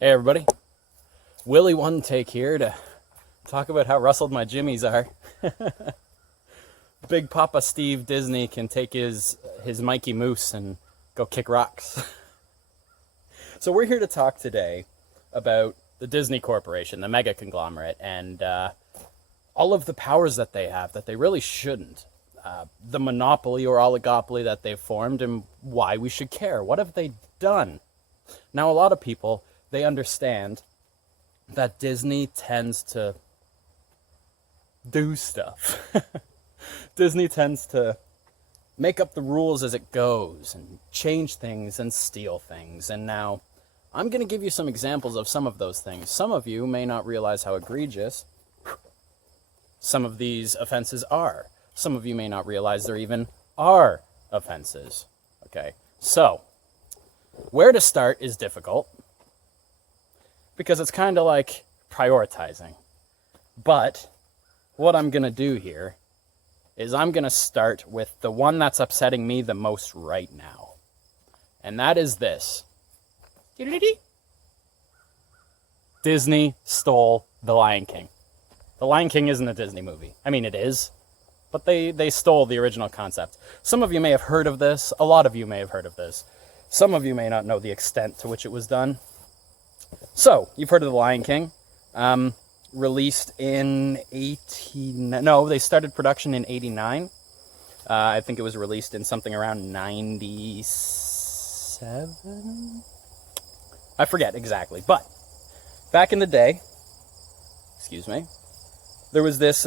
Hey everybody, Willie One Take here to talk about how rustled my jimmies are. Big Papa Steve Disney can take his Mikey Moose and go kick rocks. So we're here to talk today about the Disney Corporation, the mega conglomerate, and all of the powers that they have that they really shouldn't. The monopoly or oligopoly that they've formed and why we should care. What have they done? Now, a lot of people, they understand that Disney tends to do stuff. Disney tends to make up the rules as it goes and change things and steal things. And now I'm going to give you some examples of some of those things. Some of you may not realize how egregious some of these offenses are. Some of you may not realize there even are offenses. Okay, so where to start is difficult because it's kind of like prioritizing. But what I'm going to do here is I'm going to start with the one that's upsetting me the most right now. And that is this. Disney stole The Lion King. The Lion King isn't a Disney movie. I mean, it is, but they stole the original concept. Some of you may have heard of this. A lot of you may have heard of this. Some of you may not know the extent to which it was done. So, you've heard of The Lion King. Released in they started production in 89. I think it was released in something around 97? I forget exactly, but back in the day, there was this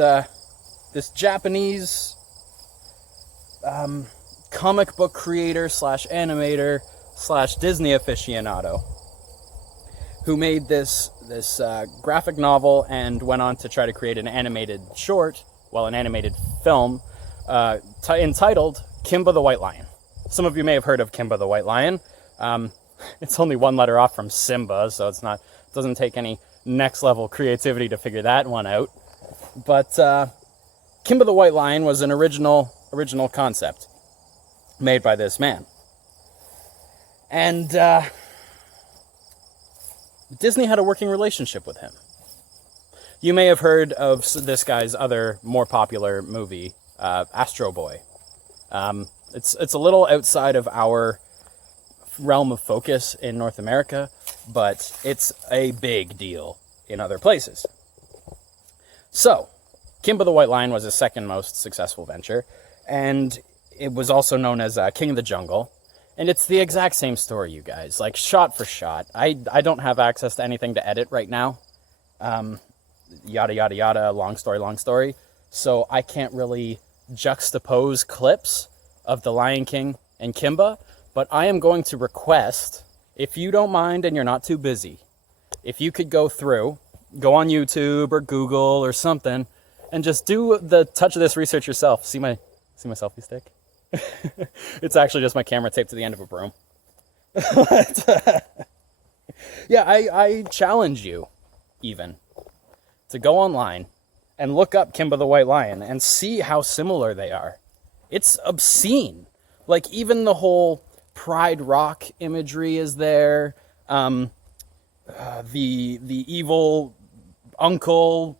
Japanese comic book creator / animator / Disney aficionado who made this graphic novel and went on to try to create an animated film entitled Kimba the White Lion. Some of you may have heard of Kimba the White Lion. It's only one letter off from Simba, so it doesn't take any next level creativity to figure that one out. But Kimba the White Lion was an original concept made by this man. And Disney had a working relationship with him. You may have heard of this guy's other more popular movie, Astro Boy. It's a little outside of our realm of focus in North America, but it's a big deal in other places. So, Kimba the White Lion was his second most successful venture, and it was also known as King of the Jungle. And it's the exact same story, you guys, like shot for shot. I don't have access to anything to edit right now. Yada, yada, yada, long story. So I can't really juxtapose clips of The Lion King and Kimba, but I am going to request, if you don't mind and you're not too busy, if you could go on YouTube or Google or something, and just do the touch of this research yourself. See my selfie stick? It's actually just my camera taped to the end of a broom. Yeah, I challenge you, even, to go online and look up Kimba the White Lion and see how similar they are. It's obscene. Like, even the whole Pride Rock imagery is there. The evil uncle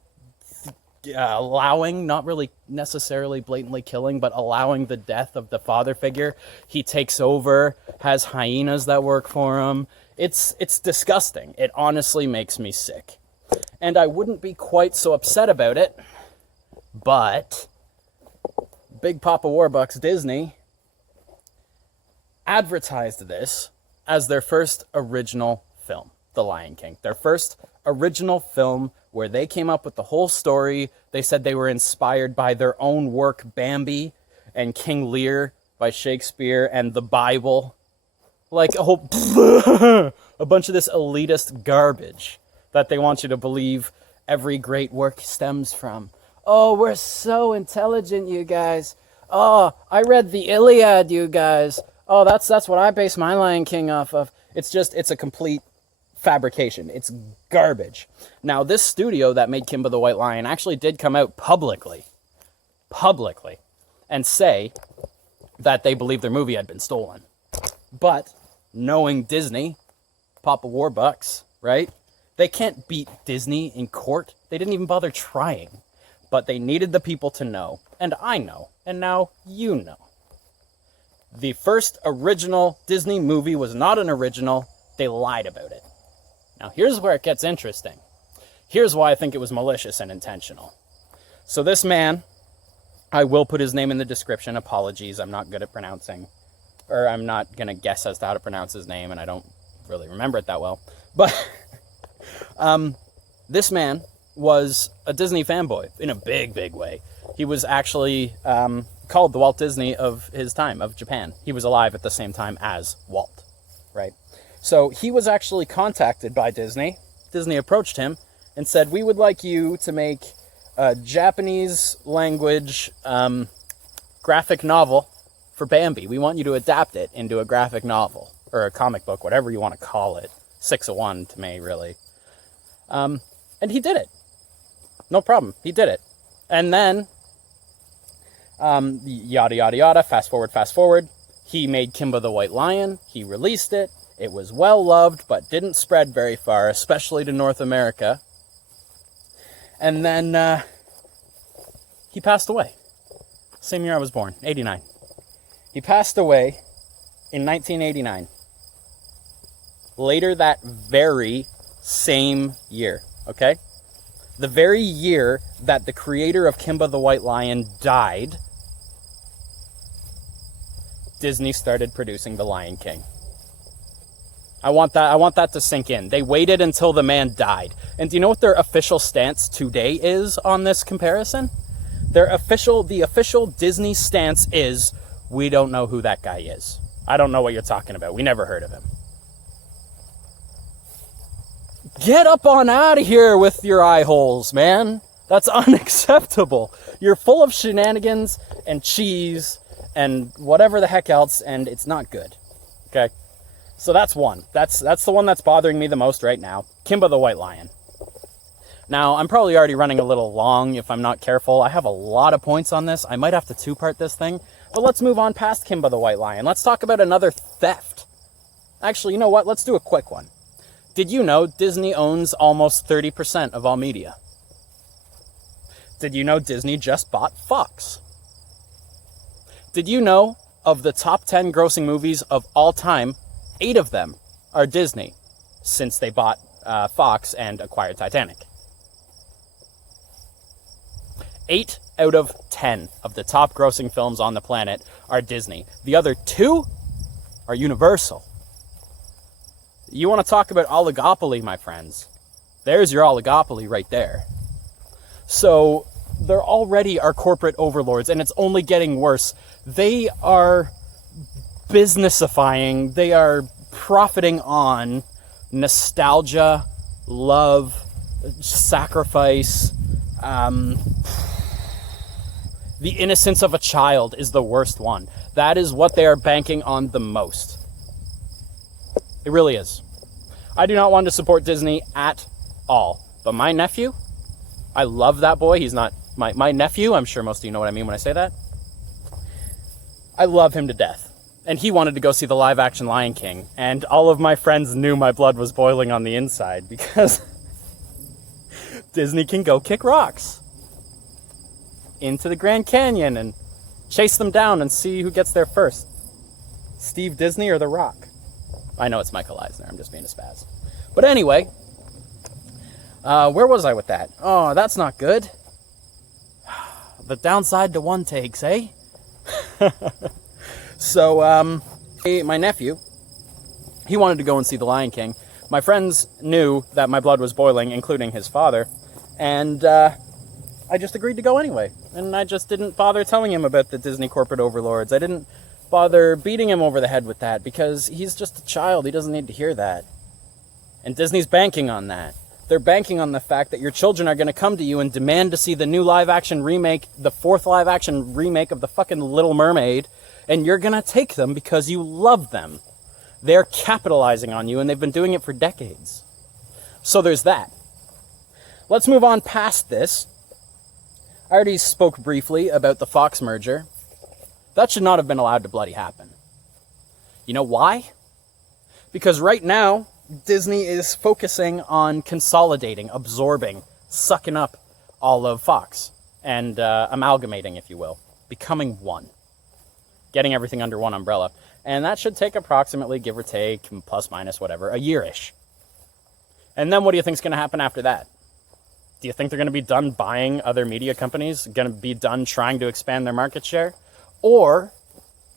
allowing, not really necessarily blatantly killing, but allowing the death of the father figure. He takes over, has hyenas that work for him. It's disgusting. It honestly makes me sick. And I wouldn't be quite so upset about it, but Big Papa Warbucks Disney advertised this as their first original film, The Lion King. Their first original film where they came up with the whole story. They said they were inspired by their own work, Bambi and King Lear by Shakespeare and the Bible. Like a bunch of this elitist garbage that they want you to believe every great work stems from. Oh, we're so intelligent, you guys. Oh, I read the Iliad, you guys. Oh, that's what I base my Lion King off of. It's a complete fabrication. It's garbage. Now, this studio that made Kimba the White Lion actually did come out publicly, and say that they believed their movie had been stolen. But knowing Disney, Papa Warbucks, right? They can't beat Disney in court. They didn't even bother trying. But they needed the people to know. And I know. And now you know. The first original Disney movie was not an original. They lied about it. Now here's where it gets interesting. Here's why I think it was malicious and intentional. So this man, I will put his name in the description. Apologies, I'm not good at pronouncing. Or I'm not going to guess as to how to pronounce his name, and I don't really remember it that well. But this man was a Disney fanboy in a big, big way. He was actually called the Walt Disney of his time, of Japan. He was alive at the same time as Walt, right? So he was actually contacted by Disney. Disney approached him and said, we would like you to make a Japanese language graphic novel for Bambi. We want you to adapt it into a graphic novel or a comic book, whatever you want to call it. 6-1 to me, really. And he did it. No problem. He did it. And then, yada, yada, yada, fast forward. He made Kimba the White Lion. He released it. It was well loved, but didn't spread very far, especially to North America. And then he passed away. Same year I was born, 89. He passed away in 1989. Later that very same year, okay? The very year that the creator of Kimba the White Lion died, Disney started producing The Lion King. I want that to sink in. They waited until the man died. And do you know what their official stance today is on this comparison? The official Disney stance is, we don't know who that guy is. I don't know what you're talking about. We never heard of him. Get up on out of here with your eye holes, man. That's unacceptable. You're full of shenanigans and cheese and whatever the heck else, and it's not good. Okay? So that's one. That's the one that's bothering me the most right now. Kimba the White Lion. Now, I'm probably already running a little long if I'm not careful. I have a lot of points on this. I might have to two-part this thing. But let's move on past Kimba the White Lion. Let's talk about another theft. Actually, you know what? Let's do a quick one. Did you know Disney owns almost 30% of all media? Did you know Disney just bought Fox? Did you know of the top 10 grossing movies of all time, 8 of them are Disney, since they bought Fox and acquired Titanic? 8 out of 10 of the top grossing films on the planet are Disney. The other 2 are Universal. You want to talk about oligopoly, my friends? There's your oligopoly right there. So they're already our corporate overlords, and it's only getting worse. They are businessifying. They are profiting on nostalgia, love, sacrifice. The innocence of a child is the worst one. That is what they are banking on the most. It really is. I do not want to support Disney at all. But my nephew, I love that boy. He's not my nephew. I'm sure most of you know what I mean when I say that. I love him to death. And he wanted to go see the live action Lion King. And all of my friends knew my blood was boiling on the inside because Disney can go kick rocks into the Grand Canyon and chase them down and see who gets there first. Steve Disney or The Rock? I know it's Michael Eisner. I'm just being a spaz. But anyway, where was I with that? Oh, that's not good. The downside to one takes, eh? So, my nephew, he wanted to go and see The Lion King. My friends knew that my blood was boiling, including his father, and I just agreed to go anyway. And I just didn't bother telling him about the Disney corporate overlords. I didn't bother beating him over the head with that because he's just a child. He doesn't need to hear that. And Disney's banking on that. They're banking on the fact that your children are going to come to you and demand to see the new live-action remake, the 4th live-action remake of the fucking Little Mermaid, and you're going to take them because you love them. They're capitalizing on you, and they've been doing it for decades. So there's that. Let's move on past this. I already spoke briefly about the Fox merger. That should not have been allowed to bloody happen. You know why? Because right now, Disney is focusing on consolidating, absorbing, sucking up all of Fox and amalgamating, if you will, becoming one, getting everything under one umbrella. And that should take approximately, give or take, plus minus whatever, a year-ish. And then what do you think is going to happen after that? Do you think they're going to be done buying other media companies, going to be done trying to expand their market share? Or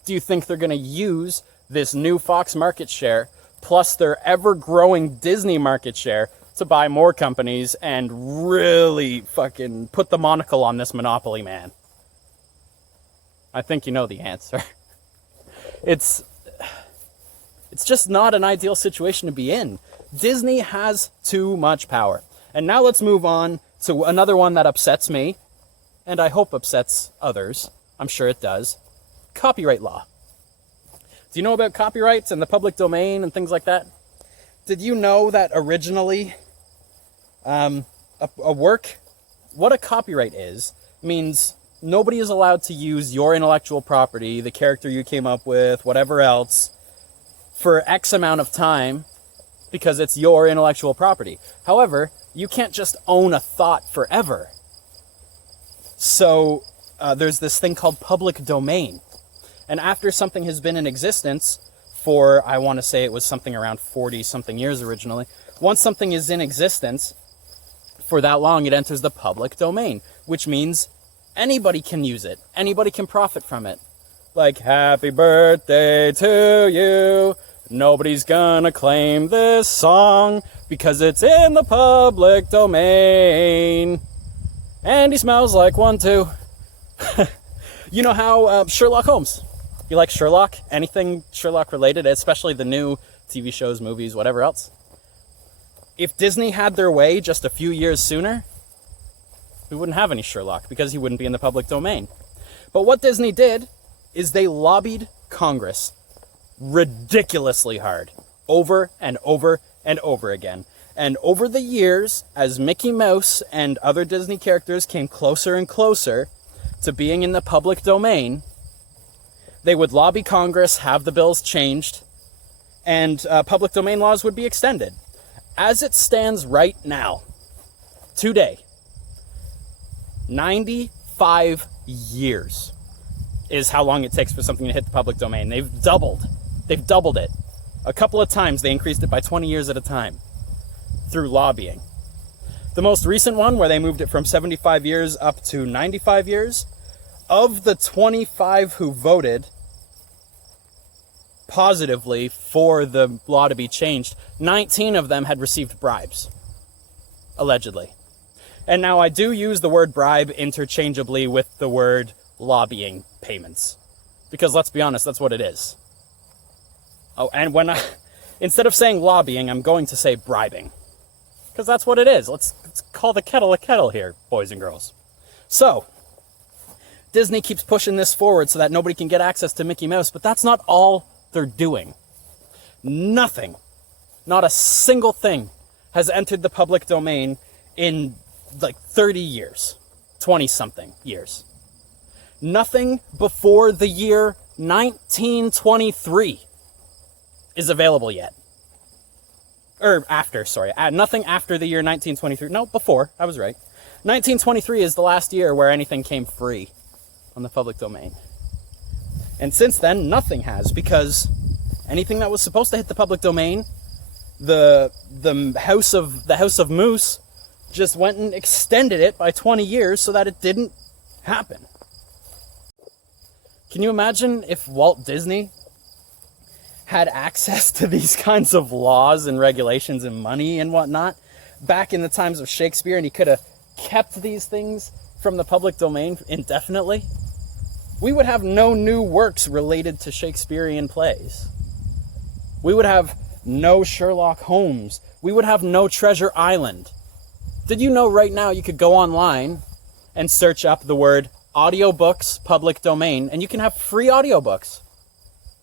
do you think they're going to use this new Fox market share plus their ever-growing Disney market share to buy more companies and really fucking put the monocle on this monopoly man? I think you know the answer. It's just not an ideal situation to be in. Disney has too much power. And now let's move on to another one that upsets me, and I hope upsets others. I'm sure it does. Copyright law. Do you know about copyrights and the public domain and things like that? Did you know that originally a work, what a copyright is, means nobody is allowed to use your intellectual property, the character you came up with, whatever else, for X amount of time because it's your intellectual property. However, you can't just own a thought forever. So there's this thing called public domain. And after something has been in existence for, I want to say it was something around 40-something years originally, once something is in existence for that long, it enters the public domain, which means anybody can use it. Anybody can profit from it. Like, happy birthday to you. Nobody's gonna claim this song because it's in the public domain. And he smells like one too. You know how Sherlock Holmes, you like Sherlock? Anything Sherlock related, especially the new TV shows, movies, whatever else? If Disney had their way just a few years sooner, we wouldn't have any Sherlock because he wouldn't be in the public domain. But what Disney did is they lobbied Congress ridiculously hard over and over and over again. And over the years, as Mickey Mouse and other Disney characters came closer and closer to being in the public domain, they would lobby Congress, have the bills changed, and public domain laws would be extended. As it stands right now, today, 95 years is how long it takes for something to hit the public domain. They've doubled it. A couple of times they increased it by 20 years at a time through lobbying. The most recent one, where they moved it from 75 years up to 95 years, of the 25 who voted positively for the law to be changed, 19 of them had received bribes, allegedly. And now I do use the word bribe interchangeably with the word lobbying payments, because let's be honest, that's what it is. Oh, and instead of saying lobbying, I'm going to say bribing, because that's what it is. Let's call the kettle a kettle here, boys and girls. So, Disney keeps pushing this forward so that nobody can get access to Mickey Mouse, but that's not all they're doing. Nothing, not a single thing, has entered the public domain in like 30 years, 20-something years. Nothing before the year 1923 is available yet. Nothing after the year 1923. No, before. I was right. 1923 is the last year where anything came free on the public domain. And since then, nothing has, because anything that was supposed to hit the public domain, the House of Moose just went and extended it by 20 years so that it didn't happen. Can you imagine if Walt Disney had access to these kinds of laws and regulations and money and whatnot back in the times of Shakespeare, and he could have kept these things from the public domain indefinitely? We would have no new works related to Shakespearean plays. We would have no Sherlock Holmes. We would have no Treasure Island. Did you know right now you could go online and search up the word audiobooks public domain, and you can have free audiobooks?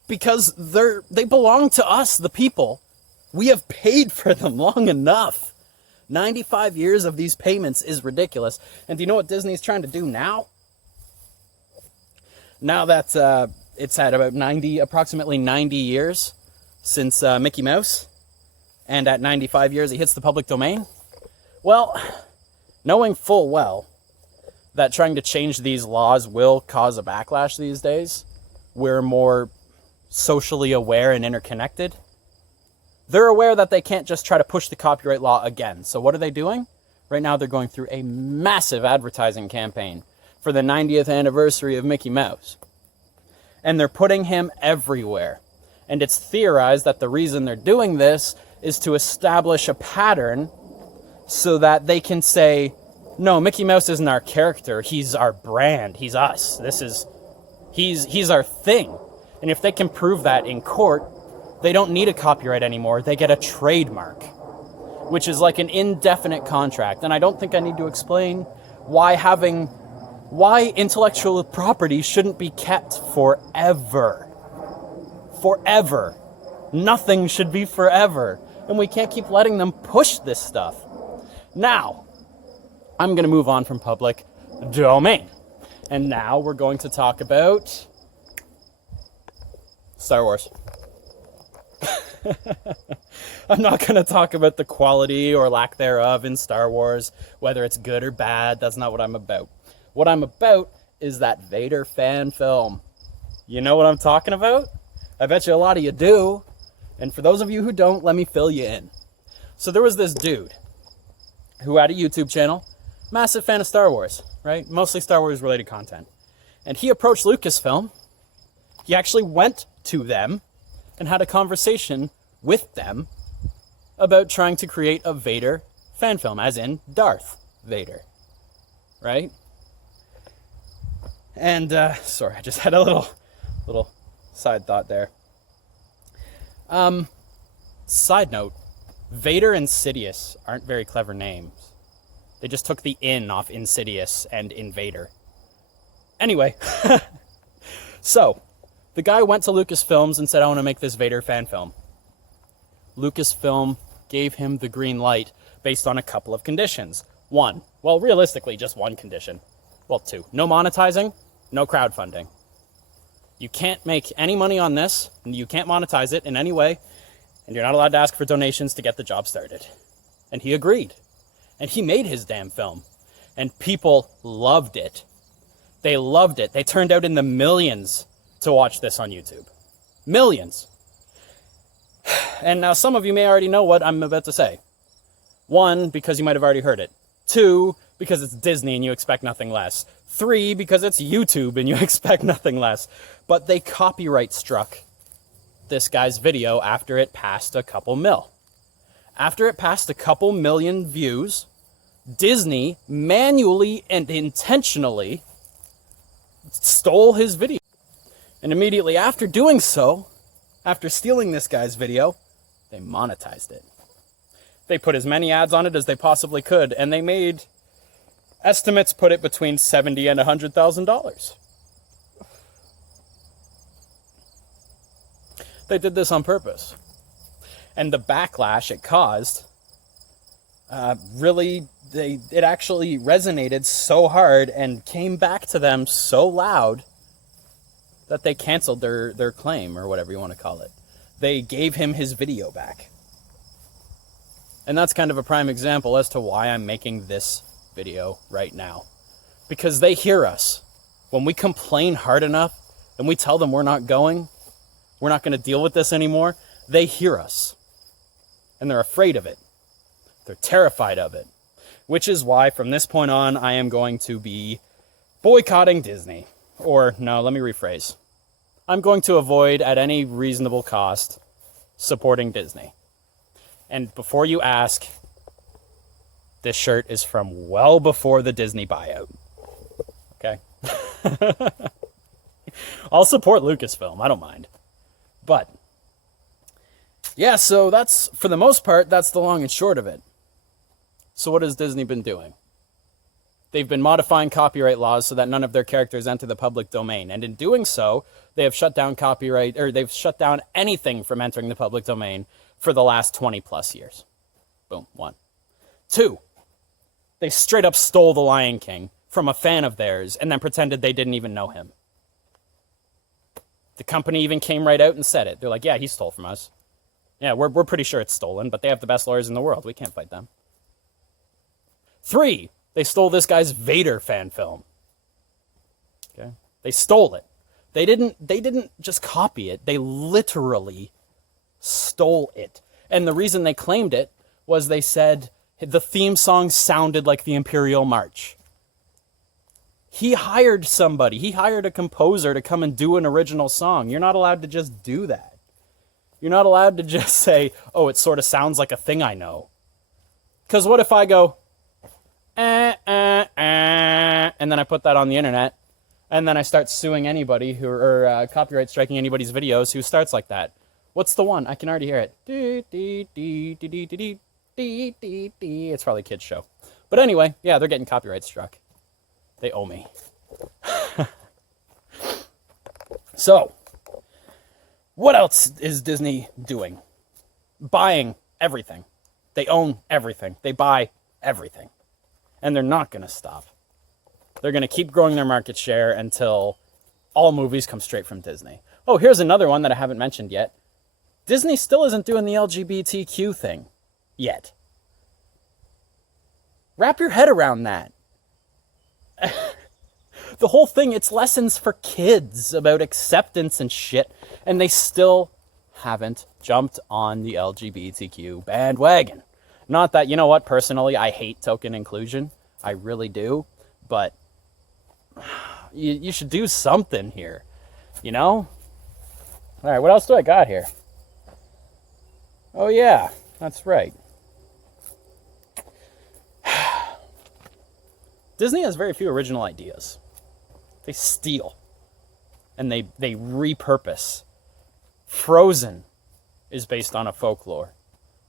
Because they belong to us, the people. We have paid for them long enough. 95 years of these payments is ridiculous. And do you know what Disney's trying to do now? Now that it's had about approximately 90 years since Mickey Mouse, and at 95 years he hits the public domain? Well, knowing full well that trying to change these laws will cause a backlash these days, we're more socially aware and interconnected. They're aware that they can't just try to push the copyright law again. So what are they doing? Right now they're going through a massive advertising campaign for the 90th anniversary of Mickey Mouse. And they're putting him everywhere. And it's theorized that the reason they're doing this is to establish a pattern so that they can say, no, Mickey Mouse isn't our character, he's our brand, he's us. He's our thing. And if they can prove that in court, they don't need a copyright anymore, they get a trademark, which is like an indefinite contract. And I don't think I need to explain why intellectual property shouldn't be kept forever. Forever. Nothing should be forever. And we can't keep letting them push this stuff. Now, I'm going to move on from public domain. And now we're going to talk about Star Wars. I'm not going to talk about the quality or lack thereof in Star Wars, whether it's good or bad. That's not what I'm about. What I'm about is that Vader fan film. You know what I'm talking about? I bet you a lot of you do. And for those of you who don't, let me fill you in. So there was this dude who had a YouTube channel, massive fan of Star Wars, right? Mostly Star Wars related content. And he approached Lucasfilm. He actually went to them and had a conversation with them about trying to create a Vader fan film, as in Darth Vader, right? And, sorry, I just had a little side thought there. Side note, Vader and Sidious aren't very clever names. They just took the in off Insidious and Invader. Anyway, so the guy went to Lucasfilms and said, I want to make this Vader fan film. Lucasfilm gave him the green light based on a couple of conditions. One, well, realistically, just one condition. Well, two, no monetizing, no crowdfunding. You can't make any money on this, and you can't monetize it in any way, and you're not allowed to ask for donations to get the job started. And he agreed. And he made his damn film. And people loved it. They loved it. They turned out in the millions to watch this on YouTube. Millions. And now some of you may already know what I'm about to say. One, because you might have already heard it. Two, because it's Disney and you expect nothing less. Three, because it's YouTube and you expect nothing less. But they copyright struck this guy's video after it passed a couple mil. After it passed a couple million views, Disney manually and intentionally stole his video. And immediately after doing so, after stealing this guy's video, they monetized it. They put as many ads on it as they possibly could, and they made, estimates put it between $70,000 and $100,000. They did this on purpose. And the backlash it caused, it actually resonated so hard and came back to them so loud that they canceled their claim, or whatever you want to call it. They gave him his video back. And that's kind of a prime example as to why I'm making this video right now. Because they hear us. When we complain hard enough and we tell them we're not going to deal with this anymore, they hear us. And they're afraid of it. They're terrified of it. Which is why from this point on, I am going to be boycotting Disney. Or, no, let me rephrase. I'm going to avoid, at any reasonable cost, supporting Disney. And before you ask, this shirt is from well before the Disney buyout. Okay? I'll support Lucasfilm, I don't mind. But, yeah, so that's, for the most part, that's the long and short of it. So what has Disney been doing? They've been modifying copyright laws so that none of their characters enter the public domain. And in doing so, they have shut down they've shut down anything from entering the public domain for the last 20 plus years. Boom, one. Two, they straight up stole the Lion King from a fan of theirs and then pretended they didn't even know him. The company even came right out and said it. They're like, yeah, he stole from us. Yeah, we're pretty sure it's stolen, but they have the best lawyers in the world. We can't fight them. 3, they stole this guy's Vader fan film. Okay? They stole it. They didn't just copy it. They literally stole it. And the reason they claimed it was they said the theme song sounded like the Imperial March. He hired somebody. He hired a composer to come and do an original song. You're not allowed to just do that. You're not allowed to just say, oh, it sort of sounds like a thing I know. Because what if I go, and then I put that on the internet, and then I start suing anybody or copyright striking anybody's videos who starts like that. What's the one? I can already hear it. It's probably a kid's show. But anyway, yeah, they're getting copyright struck. They owe me. So, what else is Disney doing? Buying everything. They own everything. They buy everything. And they're not going to stop. They're going to keep growing their market share until all movies come straight from Disney. Oh, here's another one that I haven't mentioned yet. Disney still isn't doing the LGBTQ thing yet. Wrap your head around that. The whole thing, it's lessons for kids about acceptance and shit, and they still haven't jumped on the LGBTQ bandwagon. Not that, you know what, personally, I hate token inclusion. I really do. But you should do something here, you know? All right, what else do I got here? Oh, yeah, that's right. Disney has very few original ideas. They steal. And they repurpose. Frozen is based on a folklore.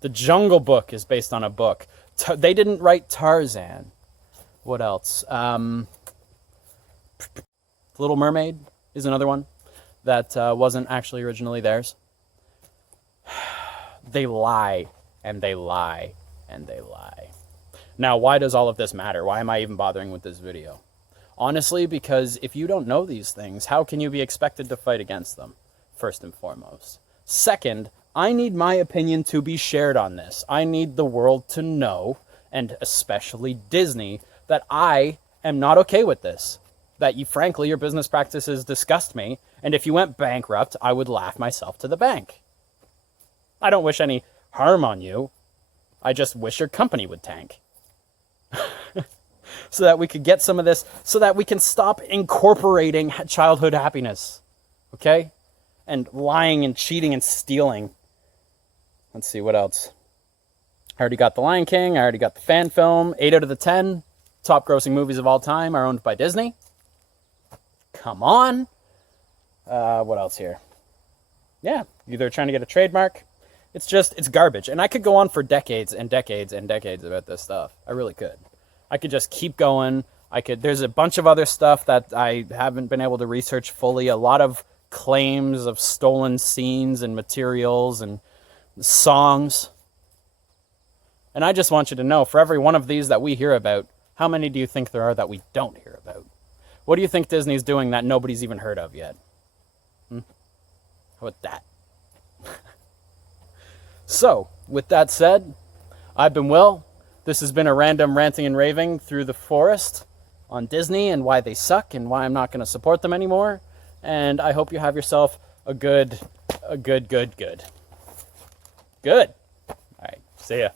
The Jungle Book is based on a book. They didn't write Tarzan. What else? Little Mermaid is another one that wasn't actually originally theirs. They lie, and they lie, and they lie. Now, why does all of this matter? Why am I even bothering with this video? Honestly, because if you don't know these things, how can you be expected to fight against them, first and foremost? Second, I need my opinion to be shared on this. I need the world to know, and especially Disney, that I am not okay with this. That frankly, your business practices disgust me, and if you went bankrupt, I would laugh myself to the bank. I don't wish any harm on you. I just wish your company would tank. So that we could get some of this, so that we can stop incorporating childhood happiness. Okay? And lying and cheating and stealing. Let's see, what else? I already got The Lion King. I already got the fan film. 8 out of the 10 top grossing movies of all time are owned by Disney. Come on. What else here? Yeah, either trying to get a trademark. It's garbage. And I could go on for decades and decades and decades about this stuff. I really could. I could just keep going. There's a bunch of other stuff that I haven't been able to research fully. A lot of claims of stolen scenes and materials and songs. And I just want you to know, for every one of these that we hear about, how many do you think there are that we don't hear about? What do you think Disney's doing that nobody's even heard of yet? How about that? So, with that said, I've been Will. This has been a random ranting and raving through the forest on Disney and why they suck and why I'm not going to support them anymore. And I hope you have yourself a good. Good. All right, see ya.